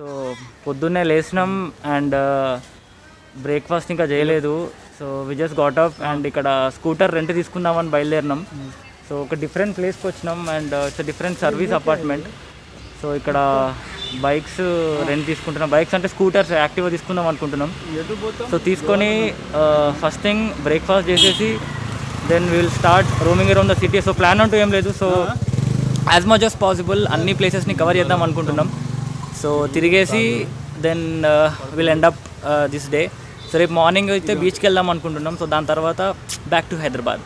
సో పొద్దున్నే లేచినాం and breakfast ఇంకా చేయలేదు. So we just got up and ఇక్కడ స్కూటర్ రెంట్ తీసుకుందామని బయలుదేరినాం. సో ఒక డిఫరెంట్ ప్లేస్కి వచ్చినాం and it's different service apartment. So ఇక్కడ బైక్స్ రెంట్ తీసుకుంటున్నాం. బైక్స్ అంటే స్కూటర్స్ యాక్టివ్గా తీసుకుందాం అనుకుంటున్నాం. సో తీసుకొని ఫస్ట్ థింగ్ బ్రేక్ఫాస్ట్ చేసేసి then will start roaming around the city. So plan అంటూ ఏం లేదు. So as much as possible అన్ని ప్లేసెస్ని కవర్ చేద్దాం అనుకుంటున్నాం. సో తిరిగేసి then will end up this day. So రేపు మార్నింగ్ అయితే బీచ్కి వెళ్దాం అనుకుంటున్నాం. సో దాని తర్వాత back to Hyderabad.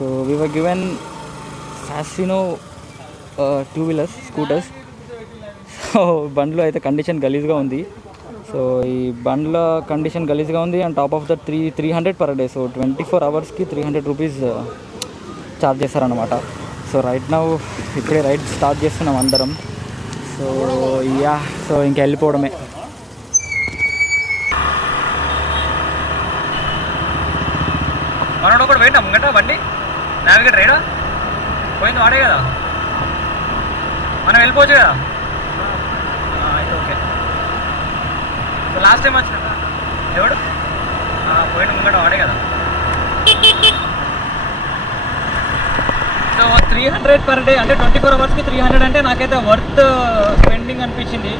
So we were given Fascino 2-wheelers scooters. So బండ్లో అయితే కండిషన్ గలీజ్గా ఉంది. సో ఈ బండ్ల కండిషన్ గలీజ్గా ఉంది and top of the 300 per day. So 24 అవర్స్కి 300 రూపీస్ ఛార్జ్ చేస్తారనమాట. సో రైట్ నౌ ఇప్పుడే రైడ్ స్టార్ట్ చేస్తున్నాం అందరం. సో సో ఇంకా వెళ్ళిపోవడమే. మనోడు కూడా పోయినా ముంగట బండి నావిగేటర్ రైడా పోయింది వాడే కదా, మనం వెళ్ళిపోవచ్చు కదా. అయితే ఓకే. సో లాస్ట్ టైం వచ్చిన ఎవడు పోయిన ముంగట వాడే కదా. సో 300 పర్ డే అంటే 24 అవర్స్కి 300 అంటే నాకైతే వర్త్ స్పెండింగ్ అనిపించింది.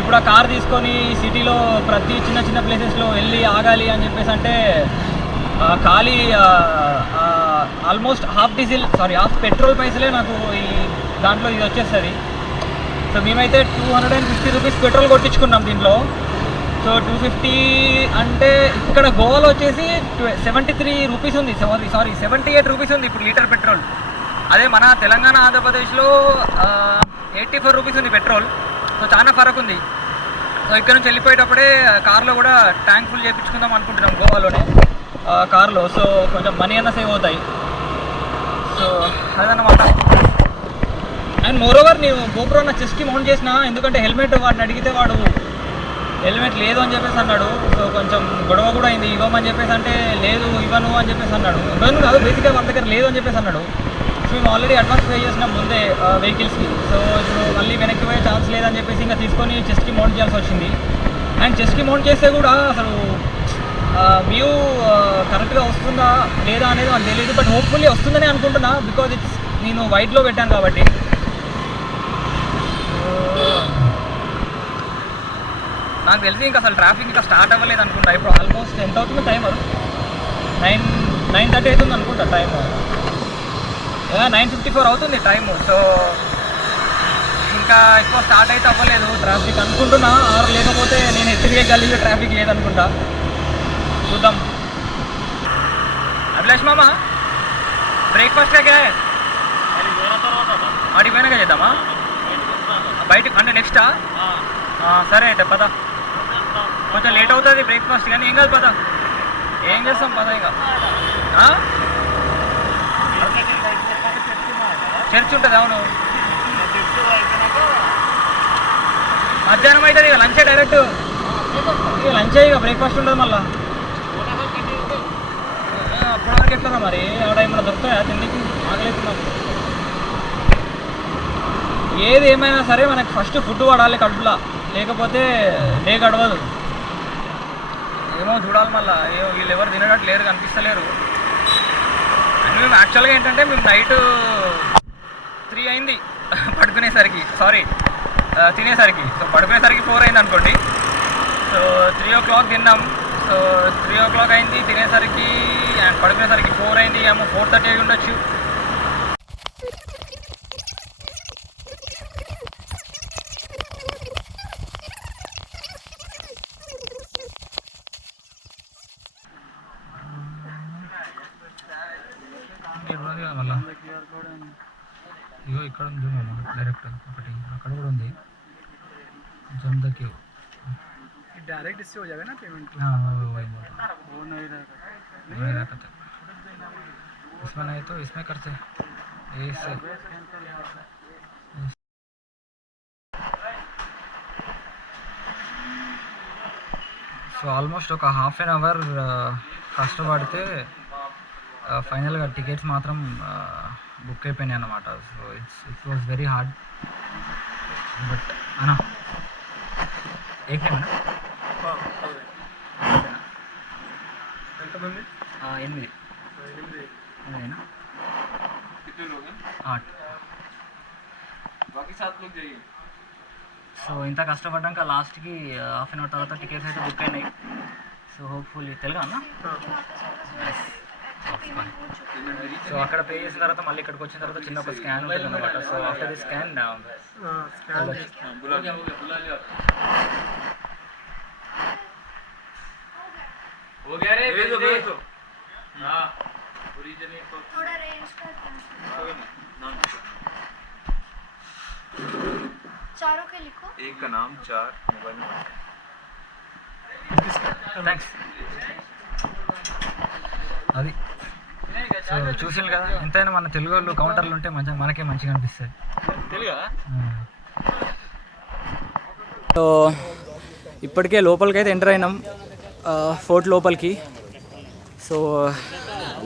ఇప్పుడు ఆ కార్ తీసుకొని సిటీలో ప్రతి చిన్న చిన్న ప్లేసెస్లో వెళ్ళి ఆగాలి అని చెప్పేసి అంటే ఖాళీ ఆల్మోస్ట్ హాఫ్ పెట్రోల్ పైసలే నాకు ఈ దాంట్లో ఇది వచ్చేస్తుంది. సో మేమైతే 250 రూపీస్ పెట్రోల్ కొట్టించుకున్నాం దీంట్లో. సో 250 అంటే ఇక్కడ గోవాలో వచ్చేసి 73 రూపీస్ ఉంది. 78 రూపీస్ ఉంది ఇప్పుడు లీటర్ పెట్రోల్. అదే మన తెలంగాణ ఆంధ్రప్రదేశ్లో 84 రూపీస్ ఉంది పెట్రోల్. సో చాలా ఫరక్ ఉంది. సో ఇక్కడ నుంచి వెళ్ళిపోయేటప్పుడే కార్లో కూడా ట్యాంక్ ఫుల్ చేయించుకుందాం అనుకుంటున్నాం గోవాలోనే కార్లో. సో కొంచెం మనీ అన్న సేవ్ అవుతాయి. సో అదన్నమాట. అండ్ మోరోవర్ నేను గోప్రో నా చెస్ట్కి మౌంట్ చేసిన, ఎందుకంటే హెల్మెట్ వాడిని అడిగితే వాడు హెల్మెట్ లేదు అని చెప్పేసి అన్నాడు. సో కొంచెం గొడవ కూడా అయింది. ఇవ్వమని చెప్పేసి అంటే లేదు ఇవ్వను అని చెప్పేసి అన్నాడు. ఇవ్వను కాదు, బేసిక్గా వాళ్ళ దగ్గర లేదు అని చెప్పేసి అన్నాడు. సో మేము ఆల్రెడీ అడ్వాన్స్ పే చేసినాం ముందే వెహికల్స్కి. సో ఇప్పుడు మళ్ళీ వెనక్కి పోయే ఛాన్స్ లేదని చెప్పేసి ఇంకా తీసుకొని చెస్ట్కి మౌంట్ చేయాల్సి వచ్చింది. అండ్ చెస్ట్కి మౌంట్ చేస్తే కూడా అసలు వ్యూ కరెక్ట్గా వస్తుందా లేదా అనేది నాకు తెలియదు. బట్ హోప్ఫుల్లీ వస్తుందని అనుకుంటున్నా, బికాజ్ నేను వైట్లో పెట్టాను కాబట్టి. నాకు తెలిసి ఇంకా అసలు ట్రాఫిక్ ఇంకా స్టార్ట్ అవ్వలేదు అనుకుంటా. ఇప్పుడు ఆల్మోస్ట్ ఎంత అవుతుంది టైం? 9:30 అవుతుంది అనుకుంటా టైము. 9:54 అవుతుంది టైము. సో ఇంకా ఎక్కువ స్టార్ట్ అయితే అవ్వలేదు ట్రాఫిక్ అనుకుంటున్నా. ఆరు లేకపోతే నేను ఎత్తిరిగే గల్లీలో ట్రాఫిక్ లేదనుకుంటా. చూద్దాం. అభిలాష్ మామ బ్రేక్ఫాస్ట్ ఆడికి పోయినాక చేద్దామా బయటకు అంటే నెక్స్టా? సరే అయితే పద. కొంచెం లేట్ అవుతుంది బ్రేక్ఫాస్ట్ కానీ ఏం కాదు పద. ఏం చేస్తాం పద. ఇంకా చర్చ్ ఉంటుంది. అవును మధ్యాహ్నం అవుతుంది. ఇక లంచే డైరెక్ట్. ఇక లంచే, ఇక బ్రేక్ఫాస్ట్ ఉంటుంది మళ్ళీ. అప్పటివరకు ఎట్లా మరి ఆడ ఏమైనా దొరుకుతాయా తిండికి? ఆగలేతున్నాం. ఏది ఏమైనా సరే మనకి ఫస్ట్ ఫుడ్ పడాలి కడుపులా, లేకపోతే డే గడవదు. ఏమో చూడాలి మళ్ళీ. వీళ్ళు ఎవరు తినేటట్టు లేరు, కనిపిస్తలేరు. అండ్ మేము యాక్చువల్గా ఏంటంటే మేము నైట్ 3 అయింది పడుకునేసరికి, తినేసరికి. సో పడుకునేసరికి 4 అయింది అనుకోండి. సో 3 o'clock తిన్నాం. సో 3 o'clock అయింది తినేసరికి అండ్ పడుకునేసరికి 4 అయింది. ఏమో 4:30 అయి ఉండొచ్చు. మళ్ళా ఇగో ఇక్కడ ఉంది డైరెక్ట్ ఒకటి, అక్కడ కూడా ఉంది జమ్దకి. डायरेक्ट इससे हो जाएगा ना पेमेंट? हाँ वो नहीं रहेगा। इसमें नहीं तो इसमें करते इससे సో ఆల్మోస్ట్ ఒక హాఫ్ అన్ అవర్ కష్టపడితే ఫైనల్గా టికెట్స్ మాత్రం బుక్ అయిపోయినాయి అన్నమాట. So it was very hard but అన్నా एक टाइम ना ఎంతమంది? 8 ना कितने लोग हैं? 8. बाकी 7 लोग जाइए. సో ఇంత కష్టపడ్డాక లాస్ట్కి హాఫ్ అన్ అవర్ తర్వాత టికెట్స్ అయితే బుక్ అయినాయి. సో హోప్ఫుల్లీ తెలుగా అన్న. సో అక్కడ పే చేసిన తర్వాత మళ్ళీ ఇక్కడికి వచ్చిన తర్వాత చిన్న ఒక స్కాన్ ఉంటుంది అనమాట. సో ఆఫ్టర్ ది స్కాన్ हो गया रे भेज दो. हाँ ओरिजिनल थोड़ा रेंज का नाम चारों के लिखो. एक का नाम 4 मोबाइल नंबर. థ్యాంక్స్. అది సో చూసాను కదా, ఎంతైనా మన తెలుగు వాళ్ళు కౌంటర్లు ఉంటే మంచిగా మనకే మంచిగా అనిపిస్తుంది. సో ఇప్పటికే లోపలికి ఎంటర్ అయినాం, ఫోర్ట్ లోపలికి. So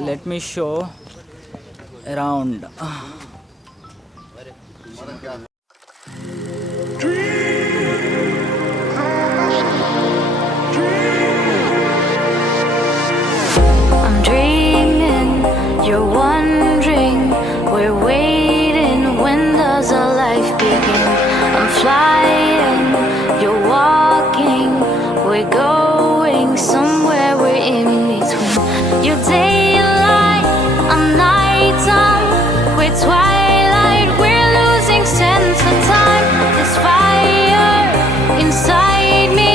let me show around. I'm dreaming, you're wondering, we're waiting, when does our life begin? I'm flying, you're walking, we're going somewhere, we're in between. Your daylight, I'm nighttime, we're twilight, we're losing sense of time. This fire inside me,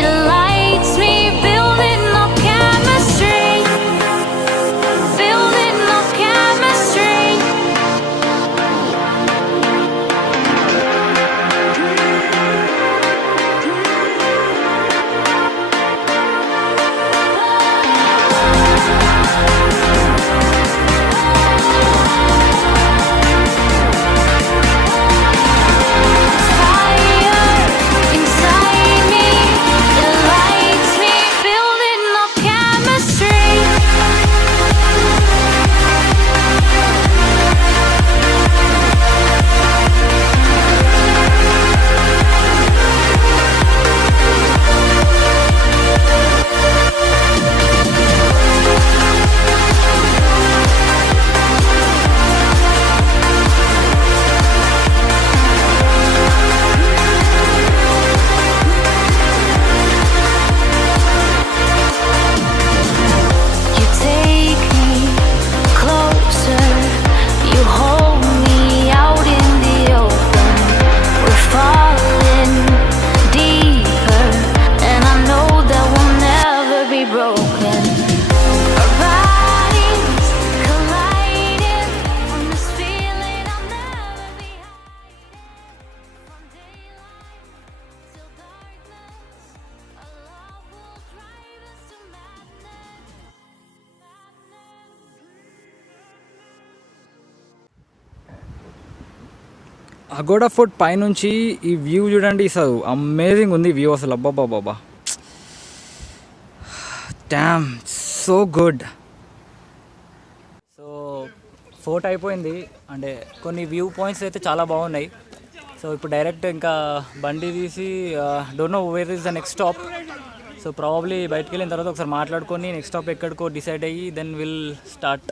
it lights me, building up chemistry, building up chemistry. Fire inside me, it lights me, building up chemistry. You take me closer, you hold me out in the open. We're falling deeper, and I know that we'll never be broken. Our bodies colliding on this feeling I'll never be hiding. From daylight till darkness, our love will drive us to madness. Aguada fort పైనుంచి ఈ view చూడండి, అసలు amazing ఉంది view అసలు. అబ్బాబ్బా బాబా, damn, so good. So fort అయిపోయింది, అంటే కొన్ని వ్యూ పాయింట్స్ అయితే చాలా బాగున్నాయి. సో ఇప్పుడు డైరెక్ట్ ఇంకా బండి తీసి don't know where is the next stop. So probably బయటకు వెళ్ళిన తర్వాత ఒకసారి మాట్లాడుకొని నెక్స్ట్ స్టాప్ ఎక్కడికో డిసైడ్ అయ్యి దెన్ విల్ స్టార్ట్.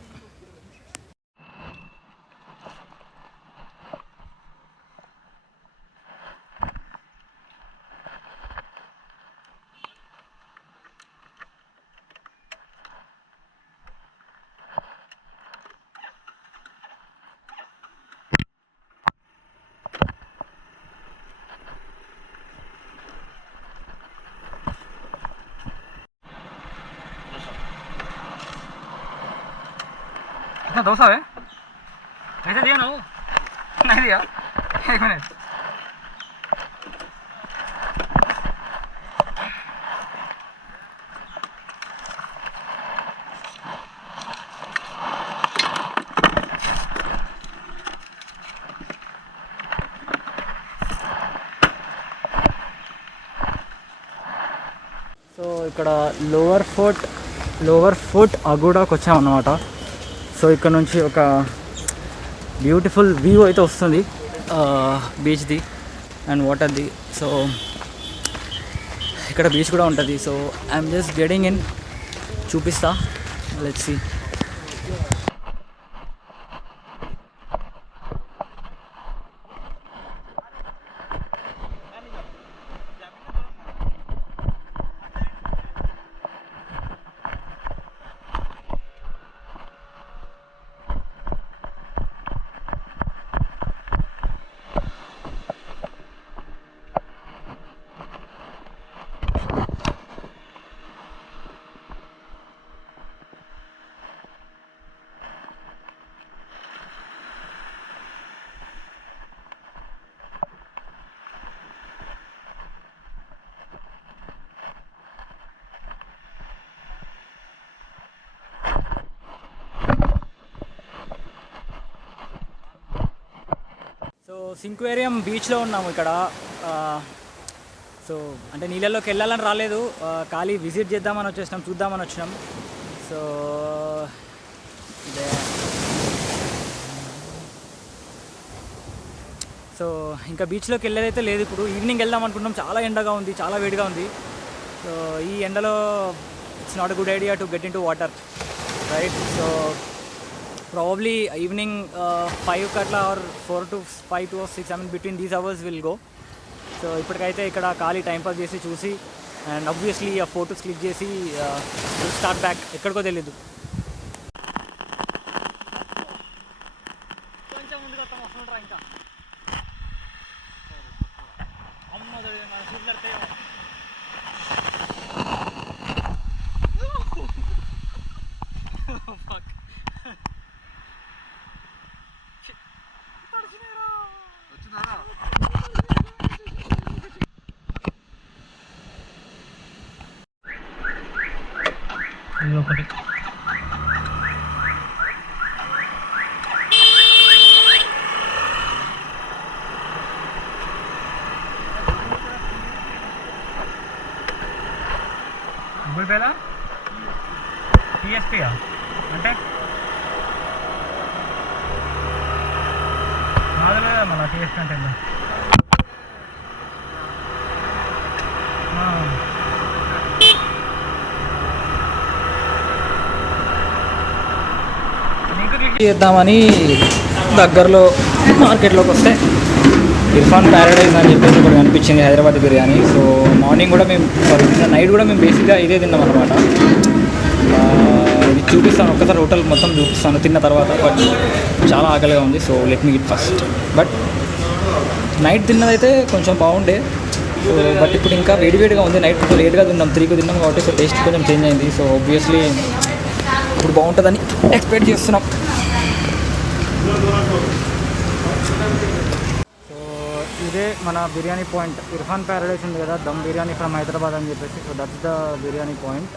कितना डोसा है? ऐसे दिया ना वो? नहीं दिया. 1 मिनट. ఇక్కడ లోవర్ ఫోర్ట్ అగూడాకి వచ్చామన్నమాట. సో ఇక్కడ నుంచి ఒక బ్యూటిఫుల్ వ్యూ అయితే వస్తుంది బీచ్ది అండ్ వాటర్ది. సో ఇక్కడ బీచ్ కూడా ఉంటుంది. So I'm just getting in, చూపిస్తా, లెట్స్ సీ. సో సింక్వేరియం బీచ్లో ఉన్నాము ఇక్కడ. సో అంటే నీళ్ళలోకి వెళ్ళాలని రాలేదు, ఖాళీ విజిట్ చేద్దామని వచ్చేసినాం, చూద్దామని వచ్చినాం. సో ఇదే. సో ఇంకా బీచ్లోకి వెళ్ళేదైతే లేదు. ఇప్పుడు ఈవినింగ్ వెళ్దాం అనుకుంటున్నాం. చాలా ఎండగా ఉంది, చాలా వేడిగా ఉంది. సో ఈ ఎండలో it's not a good idea to get in to water, right? So probably evening 5 అట్లా ఆర్ 4 to 5 to 6, I mean between these hours will go. So ఇప్పటికైతే ఇక్కడ ఖాళీ టైంపాస్ చేసి చూసి అండ్ ఆబ్వియస్లీ ఆ ఫోటోస్ క్లిక్ చేసి స్టార్ట్ బ్యాక్. ఎక్కడికో తెలీదు. కొంచెం ముందుగా వస్తుంటారా ఇంకా ఇది ఒకటి. గూగుల్ పేలా టీఎస్పీయా అంటే నాది లేదా మళ్ళీ టీఎస్పీ అంటే చేద్దామని దగ్గరలో మార్కెట్లోకి వస్తే ఇర్ఫాన్ ప్యారడైజ్ అని చెప్పేసి ఒకటి కనిపించింది, హైదరాబాద్ బిర్యానీ. సో మార్నింగ్ కూడా మేము నైట్ కూడా మేము బేసిక్గా ఇదే తిన్నాం అనమాట. ఇది చూపిస్తాను ఒక్కసారి, హోటల్ మొత్తం చూపిస్తాను తిన్న తర్వాత. బట్ చాలా ఆకలిగా ఉంది. So let me eat first. But night తిన్నదైతే కొంచెం బాగుండే. సో బట్ ఇప్పుడు ఇంకా వేడివేడిగా ఉంది. నైట్ కొంచెం లేట్గా తిన్నాం, 3కి తిన్నాం కాబట్టి సో టేస్ట్ కొంచెం చేంజ్ అయింది. సో ఆబ్వియస్లీ ఇప్పుడు బాగుంటుందని ఎక్స్పెక్ట్ చేస్తున్నాం. సో ఇదే మన బిర్యానీ పాయింట్. ఇర్ఫాన్ ప్యారడైజ్ ఉంది కదా, దమ్ బిర్యానీ ఫ్రమ్ హైదరాబాద్ అని చెప్పేసి. సో దట్స్ ద బిర్యానీ పాయింట్.